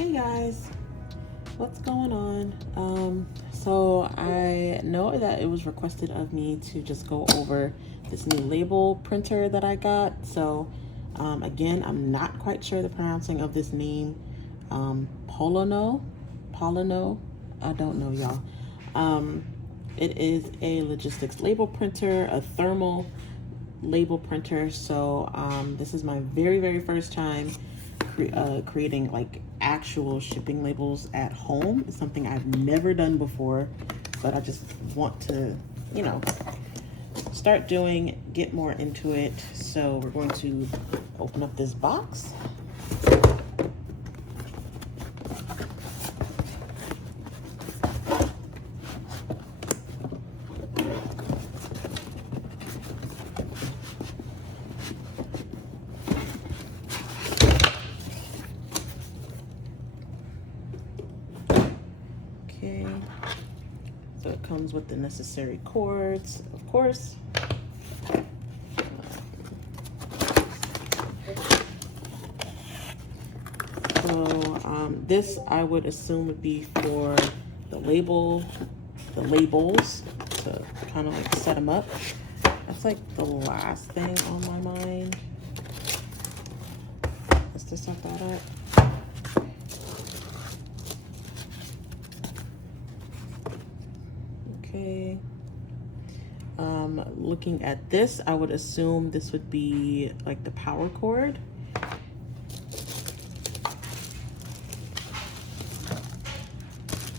Hey guys, what's going on? So I know that it was requested of me to just go over this new label printer that I got. So again, I'm not quite sure the pronouncing of this name. Polono, I don't know, y'all. It is a logistics label printer, a thermal label printer. So this is my very first time creating like actual shipping labels at home. It's something I've never done before, but I just want to, start doing, get more into it. So we're going to open up this box. Okay, so it comes with the necessary cords, of course. So this I would assume would be for the labels to kind of like set them up. That's like the last thing on my mind. Let's just set that up. Okay. Looking at this, I would assume this would be like the power cord.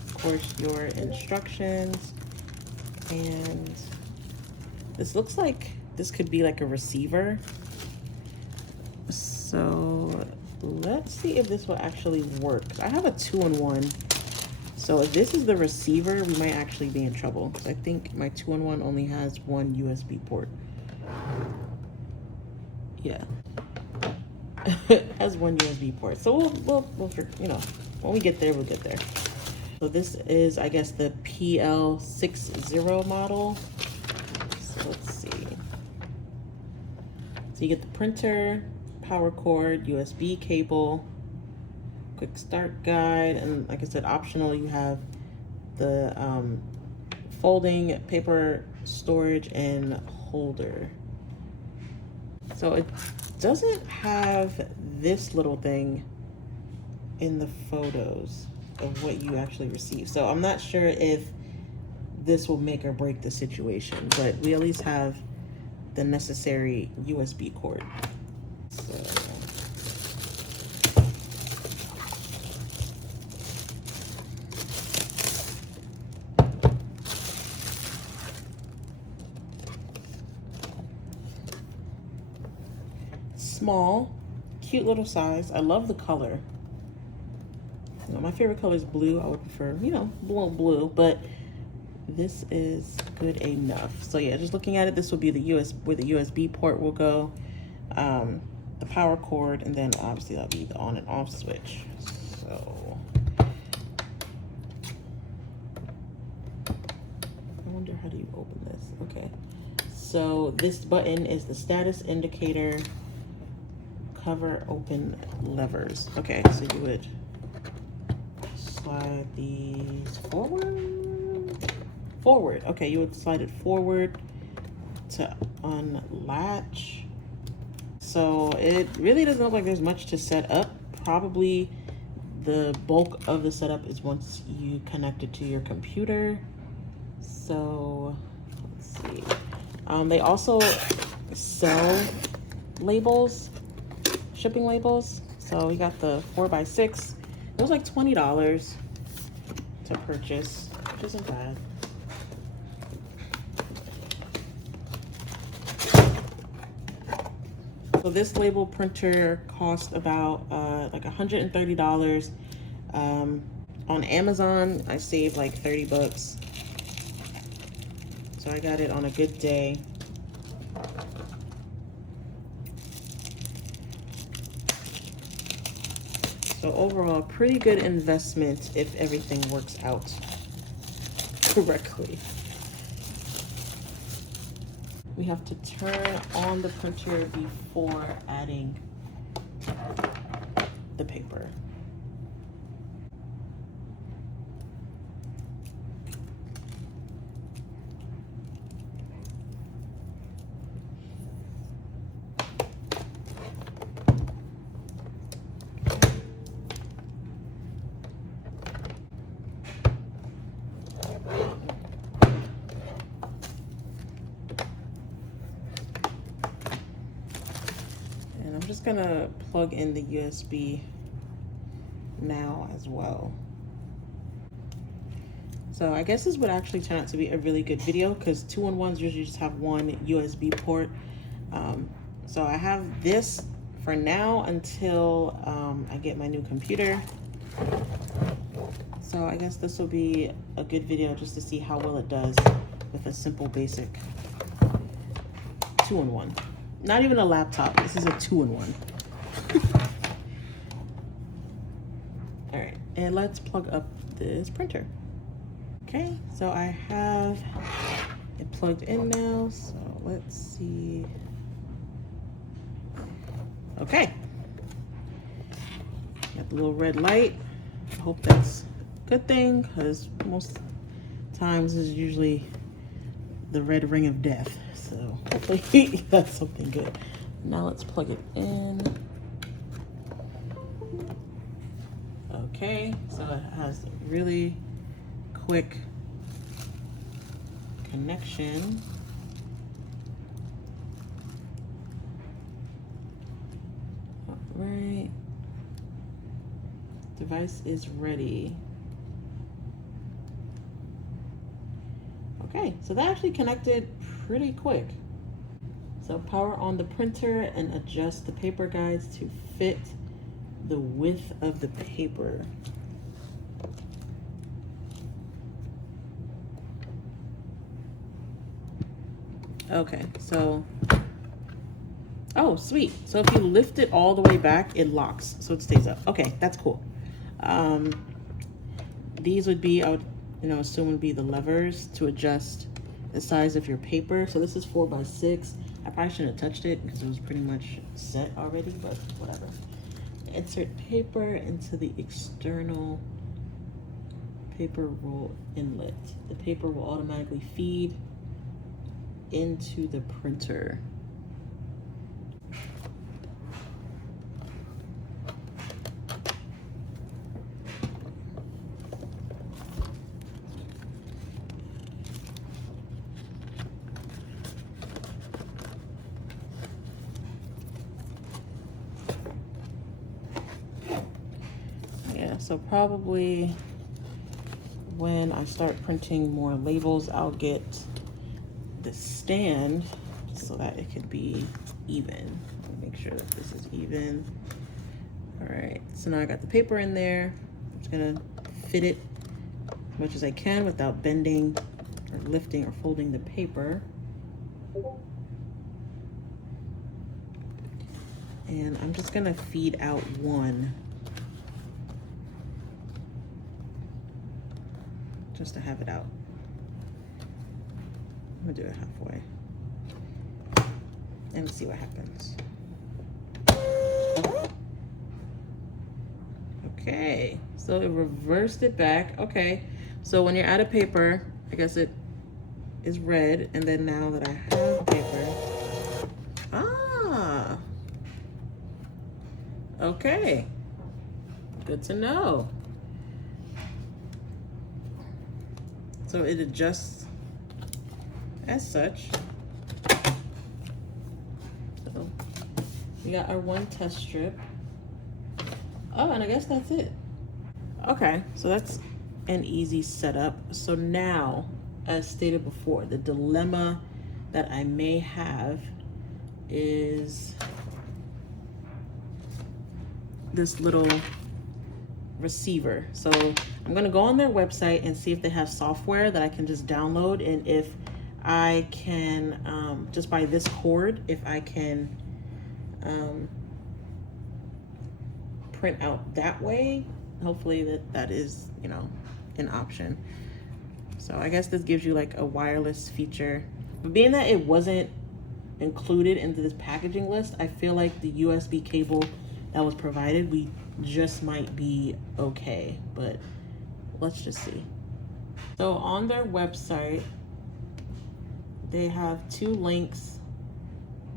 Of course, your instructions, and this looks like this could be like a receiver. So let's see if this will actually work. I have a 2-in-1. So if this is the receiver, we might actually be in trouble, because I think my 2-in-1 only has one USB port. Yeah, it has one USB port. So we'll when we get there, we'll get there. So this is, I guess, the PL60 model. So let's see. So you get the printer, power cord, USB cable, quick start guide, and like I said, optional, you have the folding paper storage and holder. So it doesn't have this little thing in the photos of what you actually receive. So I'm not sure if this will make or break the situation, but we at least have the necessary USB cord. So small, cute little size. I love the color. My favorite color is blue. I would prefer, blue, but this is good enough. So yeah, just looking at it, this will be where the USB port will go, the power cord, and then obviously that'll be the on and off switch. So I wonder, how do you open this? Okay, so this button is the status indicator, cover, open levers. Okay, so you would slide these forward. Okay, you would slide it forward to unlatch. So it really doesn't look like there's much to set up. Probably the bulk of the setup is once you connect it to your computer. So let's see. They also sell labels, shipping labels. So we got the 4x6. It was like $20 to purchase, which isn't bad. So this label printer cost about like $130. On Amazon, I saved like 30 bucks. So I got it on a good day. So overall, pretty good investment if everything works out correctly. We have to turn on the printer before adding the paper. just gonna plug in the USB now as well. So I guess this would actually turn out to be a really good video because 2-in-1s usually just have one USB port. So I have this for now until I get my new computer. So I guess this will be a good video just to see how well it does with a simple basic 2-in-1. Not even a laptop, this is a 2-in-1. All right, and let's plug up this printer. Okay, so I have it plugged in now, so let's see. Okay, got the little red light. I hope that's a good thing because most times is usually the red ring of death. So hopefully that's something good. Now let's plug it in. Okay, so it has really quick connection. All right, device is ready. Okay, so that actually connected pretty quick. So power on the printer and adjust the paper guides to fit the width of the paper. Okay, so, oh, sweet. So if you lift it all the way back, it locks, so it stays up. Okay, that's cool. These would be, I would, assume would be the levers to adjust the size of your paper. So this is 4x6. I probably shouldn't have touched it because it was pretty much set already, but whatever. Insert paper into the external paper roll inlet. The paper will automatically feed into the printer. Yeah, so probably when I start printing more labels, I'll get the stand so that it could be even. Make sure that this is even. All right, so now I got the paper in there. I'm just gonna fit it as much as I can without bending or lifting or folding the paper. And I'm just gonna feed out one just to have it out. I'm gonna do it halfway and see what happens. Okay, so it reversed it back. Okay, so when you're out of paper, I guess it is red, and then now that I have paper, okay, good to know. So it adjusts as such. So we got our one test strip. Oh, and I guess that's it. Okay, so that's an easy setup. So now, as stated before, the dilemma that I may have is this little receiver. So I'm gonna go on their website and see if they have software that I can just download, and if I can, just by this cord, if I can print out that way. Hopefully that is, an option. So I guess this gives you like a wireless feature. But being that it wasn't included into this packaging list, I feel like the USB cable that was provided, we just might be okay, but let's just see. So on their website, they have two links,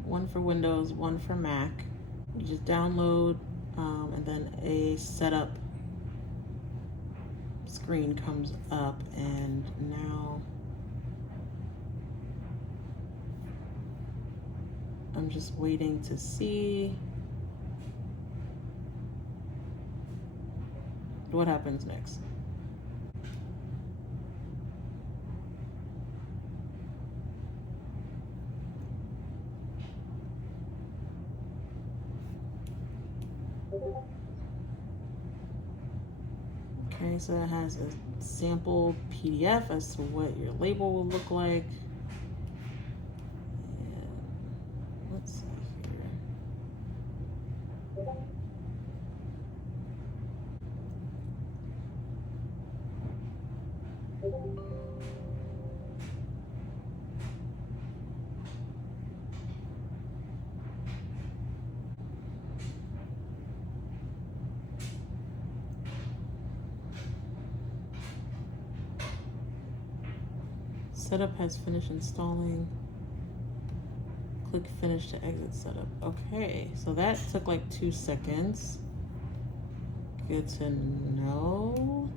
one for Windows, one for Mac. You just download, and then a setup screen comes up, and now I'm just waiting to see what happens next? Okay, so it has a sample PDF as to what your label will look like. And let's see here. Setup has finished installing. Click finish to exit setup. Okay, so that took like 2 seconds. Good to know.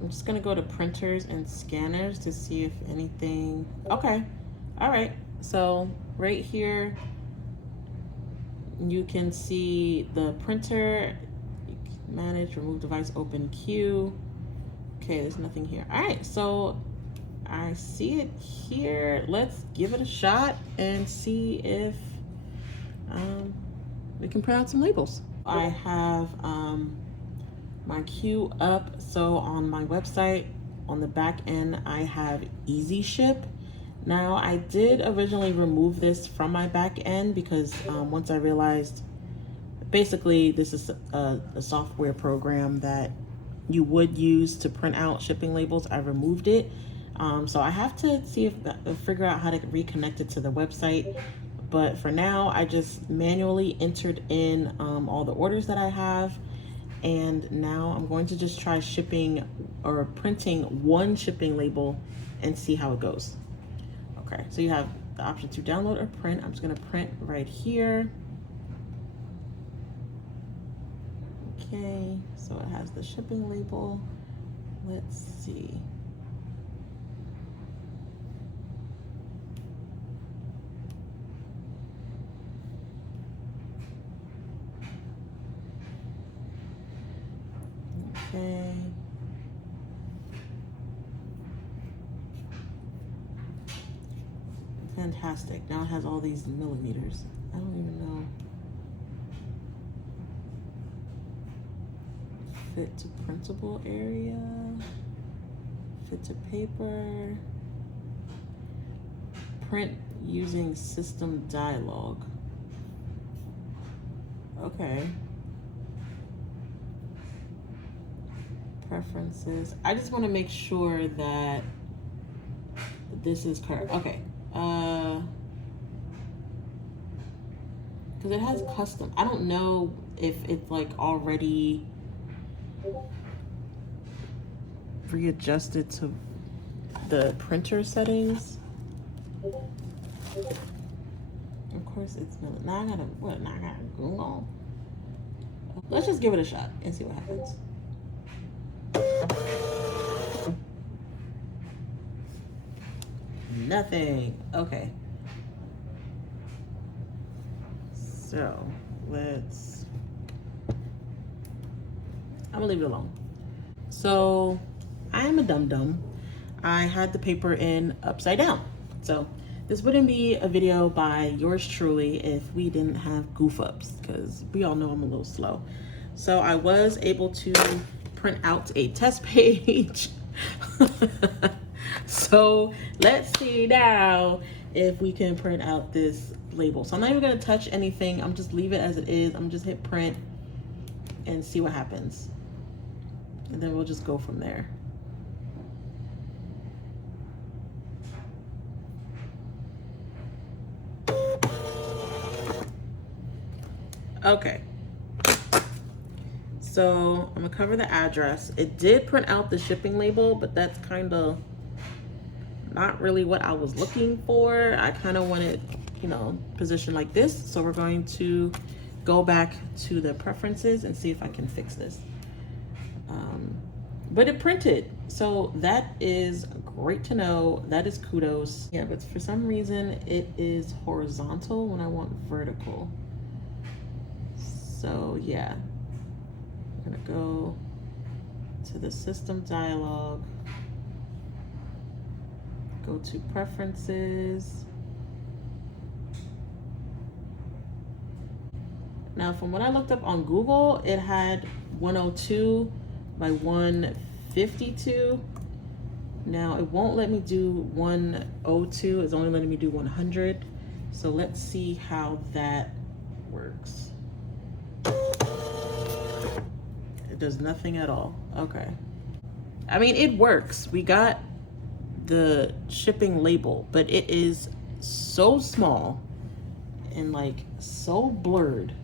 I'm just gonna go to printers and scanners to see if anything. Okay, all right. So right here, you can see the printer. You can manage, remove device, open queue. Okay, there's nothing here. All right, so I see it here. Let's give it a shot and see if we can print out some labels. I have my queue up. So on my website, on the back end, I have Easy Ship. Now, I did originally remove this from my back end because once I realized, basically, this is a software program that you would use to print out shipping labels. I removed it. So I have to see if figure out how to reconnect it to the website. But for now, I just manually entered in all the orders that I have. And now I'm going to just try shipping or printing one shipping label and see how it goes. Okay, so you have the option to download or print. I'm just gonna print right here. Okay, so it has the shipping label. Let's see. Okay. Fantastic. Now it has all these millimeters. I don't even know. Fit to printable area. Fit to paper. Print using system dialog. Okay. Preferences. I just want to make sure that this is correct. Okay. Because it has custom. I don't know if it's like already readjusted to the printer settings. Of course it's now I gotta what now I gotta Google. Let's just give it a shot and see what happens. Nothing. Okay. So let's, I'm gonna leave it alone. So I am a dum-dum. I had the paper in upside down. So this wouldn't be a video by yours truly if we didn't have goof ups, because we all know I'm a little slow. So I was able to print out a test page. So let's see now if we can print out this label. So I'm not even gonna touch anything. I'm just leave it as it is. I'm just hit print and see what happens. And then we'll just go from there. Okay. So I'm gonna cover the address. It did print out the shipping label, but that's kind of not really what I was looking for. I kind of wanted, you know, positioned like this. So we're going to go back to the preferences and see if I can fix this. But it printed. So that is great to know. That is kudos. Yeah, but for some reason it is horizontal when I want vertical. So yeah, I'm gonna go to the system dialog, go to preferences. Now, from what I looked up on Google, it had 102 by 152. Now, it won't let me do 102. It's only letting me do 100. So let's see how that works. It does nothing at all. Okay. I mean, it works. We got the shipping label, but it is so small and like so blurred.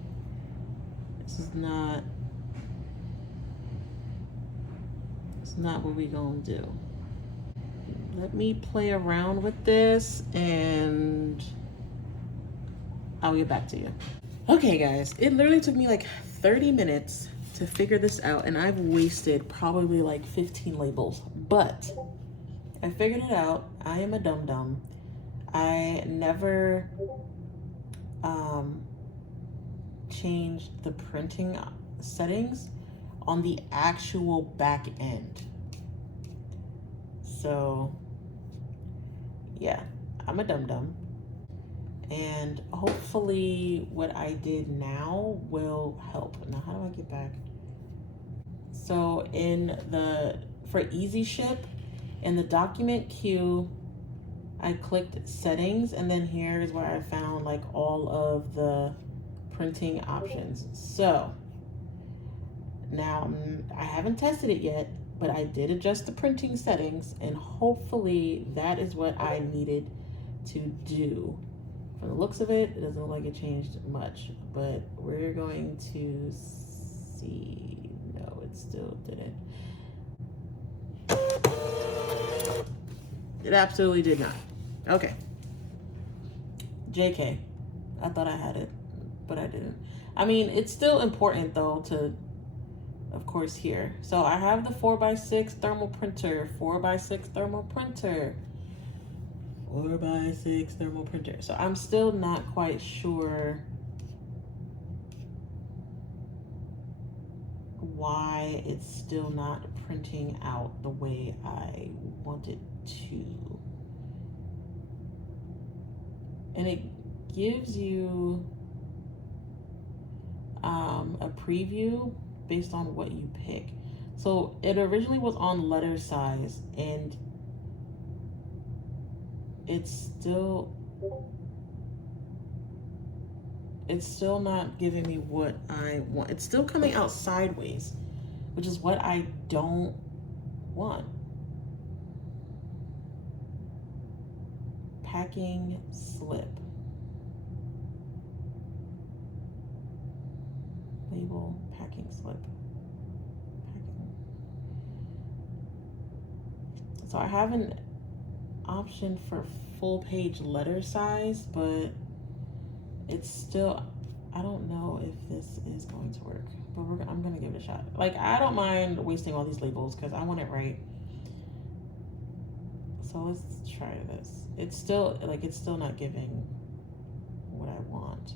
This is not, it's not what we gonna do. Let me play around with this and I'll get back to you. Okay guys, it literally took me like 30 minutes to figure this out and I've wasted probably like 15 labels, but I figured it out. I am a dum-dum. I never changed the printing settings on the actual back end. So yeah, I'm a dum-dum. And hopefully what I did now will help. Now, how do I get back? So for easy ship, in the document queue, I clicked settings, and then here is where I found like all of the printing options. So now I haven't tested it yet, but I did adjust the printing settings, and hopefully that is what I needed to do. From the looks of it, it doesn't look like it changed much, but we're going to see. No, it still didn't. It absolutely did not. Okay. JK. I thought I had it, but I didn't. I mean, it's still important though to, of course, here. So I have the 4x6 thermal printer, 4x6 thermal printer, 4x6 thermal printer. So I'm still not quite sure why it's still not printing out the way I want it to. And it gives you a preview based on what you pick. So it originally was on letter size, and it's still not giving me what I want. It's still coming out sideways, which is what I don't want. Packing slip. Label, packing slip. Packing. So I have an option for full page letter size, but it's still, I don't know if this is going to work, but I'm gonna give it a shot. Like, I don't mind wasting all these labels because I want it right. So let's try this. It's still not giving what I want.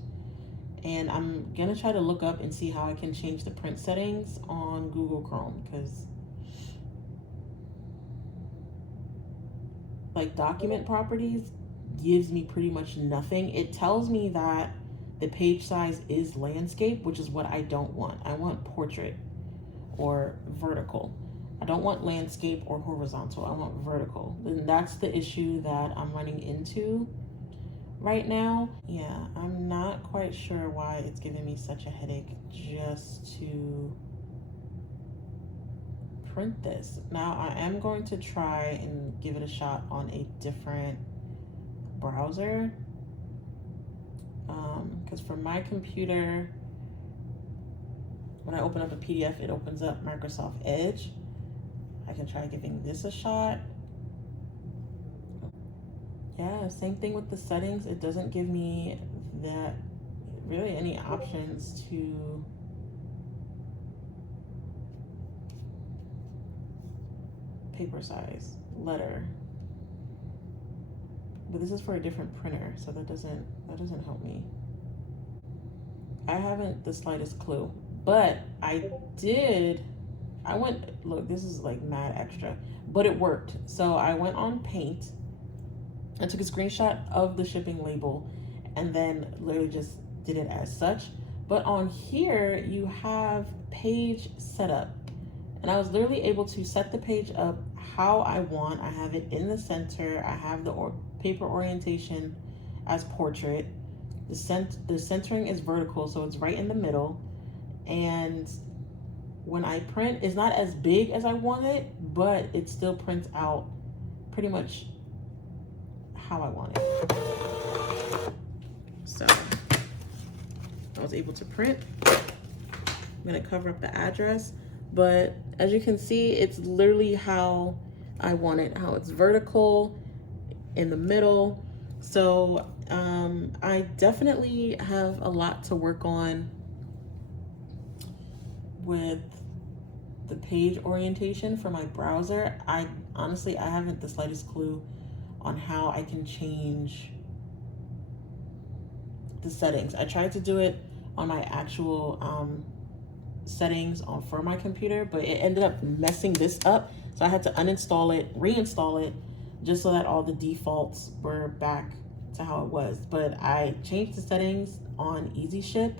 And I'm gonna try to look up and see how I can change the print settings on Google Chrome, because like document properties gives me pretty much nothing. It tells me that the page size is landscape, which is what I don't want. I want portrait or vertical. I don't want landscape or horizontal. I want vertical. And that's the issue that I'm running into right now. Yeah, I'm not quite sure why it's giving me such a headache just to print this. Now I am going to try and give it a shot on a different browser, because for my computer, when I open up a PDF, it opens up Microsoft Edge. I can try giving this a shot. Yeah, same thing with the settings. It doesn't give me that really any options to paper size, letter. But this is for a different printer, so that doesn't help me. I haven't the slightest clue, but I went, look, this is like mad extra, but it worked. So I went on Paint, I took a screenshot of the shipping label, and then literally just did it as such. But on here, you have page setup. And I was literally able to set the page up how I want. I have it in the center. I have the paper orientation as portrait. The centering is vertical, so it's right in the middle. And when I print, it's not as big as I want it, but it still prints out pretty much how I want it. So I was able to print. I'm gonna cover up the address, but as you can see, it's literally how I want it, how it's vertical in the middle. So I definitely have a lot to work on with the page orientation for my browser. I honestly, I haven't the slightest clue on how I can change the settings. I tried to do it on my actual settings for my computer, but it ended up messing this up. So I had to uninstall it, reinstall it, just so that all the defaults were back to how it was. But I changed the settings on Easy Ship.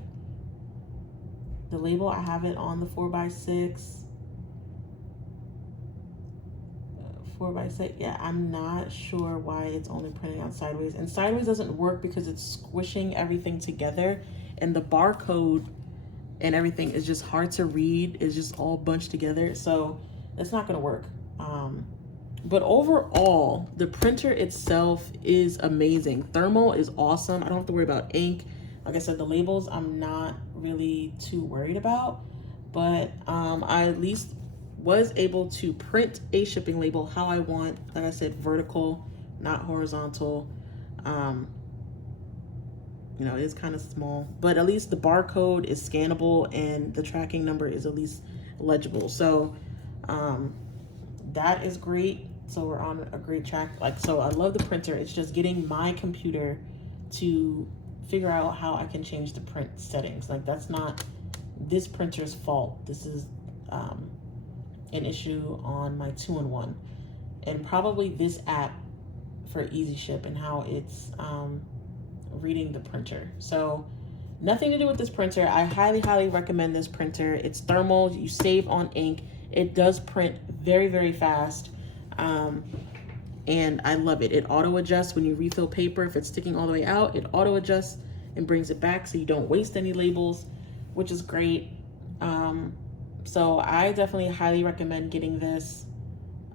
The label, I have it on the 4x6. 4x6, yeah, I'm not sure why it's only printing out sideways. And sideways doesn't work because it's squishing everything together, and the barcode and everything is just hard to read. It's just all bunched together, so it's not gonna work. But overall, the printer itself is amazing. Thermal is awesome. I don't have to worry about ink. Like I said, the labels I'm not really too worried about, but I at least was able to print a shipping label how I want. Like I said, vertical, not horizontal. You know, it is kind of small, but at least the barcode is scannable and the tracking number is at least legible. So that is great. So we're on a great track. Like, so I love the printer. It's just getting my computer to figure out how I can change the print settings. Like, that's not this printer's fault. This is an issue on my 2-in-1, and probably this app for Easy Ship and how it's reading the printer. So nothing to do with this printer. I highly recommend this printer. It's thermal. You save on ink. It does print very fast, and I love it. It auto adjusts when you refill paper. If it's sticking all the way out, it auto adjusts and brings it back so you don't waste any labels, which is great. So I definitely highly recommend getting this.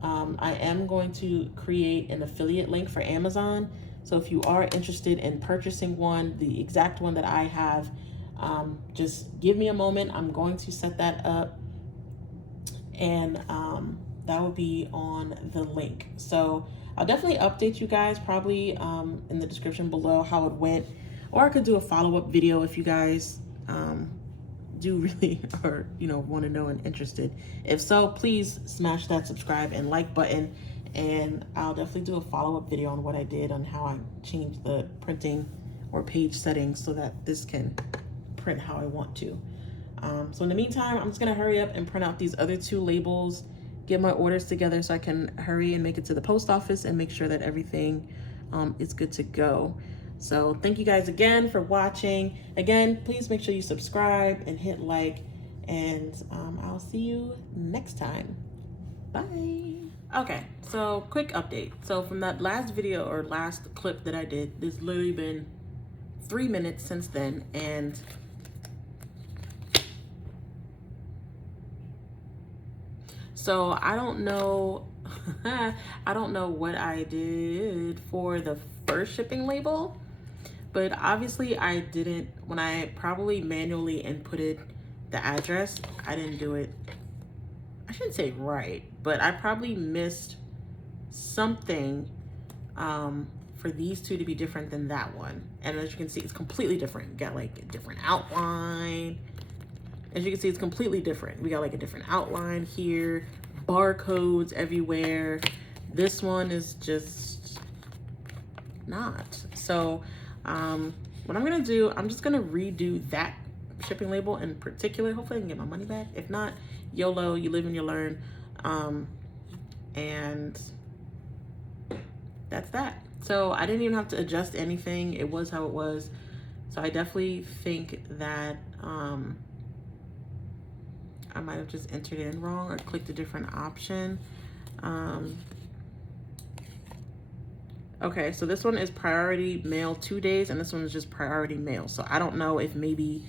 I am going to create an affiliate link for Amazon. So if you are interested in purchasing one, the exact one that I have, just give me a moment. I'm going to set that up, and that will be on the link. So I'll definitely update you guys probably in the description below how it went, or I could do a follow-up video if you guys do really or want to know and interested. If so, please smash that subscribe and like button, and I'll definitely do a follow-up video on what I did on how I changed the printing or page settings so that this can print how I want to. So in the meantime, I'm just gonna hurry up and print out these other 2 labels, get my orders together so I can hurry and make it to the post office and make sure that everything is good to go. So thank you guys again for watching. Again, please make sure you subscribe and hit like, and I'll see you next time. Bye. Okay, so quick update. So from that last video or last clip that I did, there's literally been 3 minutes since then, and so I don't know I don't know what I did for the first shipping label, but obviously I didn't, when I probably manually inputted the address, I didn't do it, I shouldn't say right, but I probably missed something for these 2 to be different than that one. And as you can see, it's completely different. You got like a different outline. As you can see, it's completely different. We got like a different outline here, barcodes everywhere. This one is just not. So what I'm gonna do, I'm just gonna redo that shipping label in particular. Hopefully I can get my money back. If not, YOLO, you live and you learn. And that's that. So I didn't even have to adjust anything. It was how it was. So I definitely think that I might have just entered it in wrong or clicked a different option. Okay, so this one is priority mail 2 days, and this one is just priority mail. So I don't know if maybe,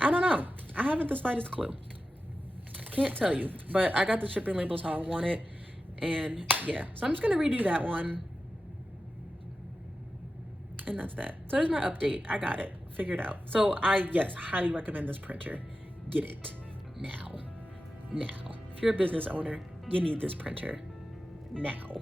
I don't know. I haven't the slightest clue. Can't tell you, but I got the shipping labels how I want it. And yeah, so I'm just gonna redo that one. And that's that. So there's my update. I got it figured out. So yes, highly recommend this printer. Get it now. Now. If you're a business owner, you need this printer now.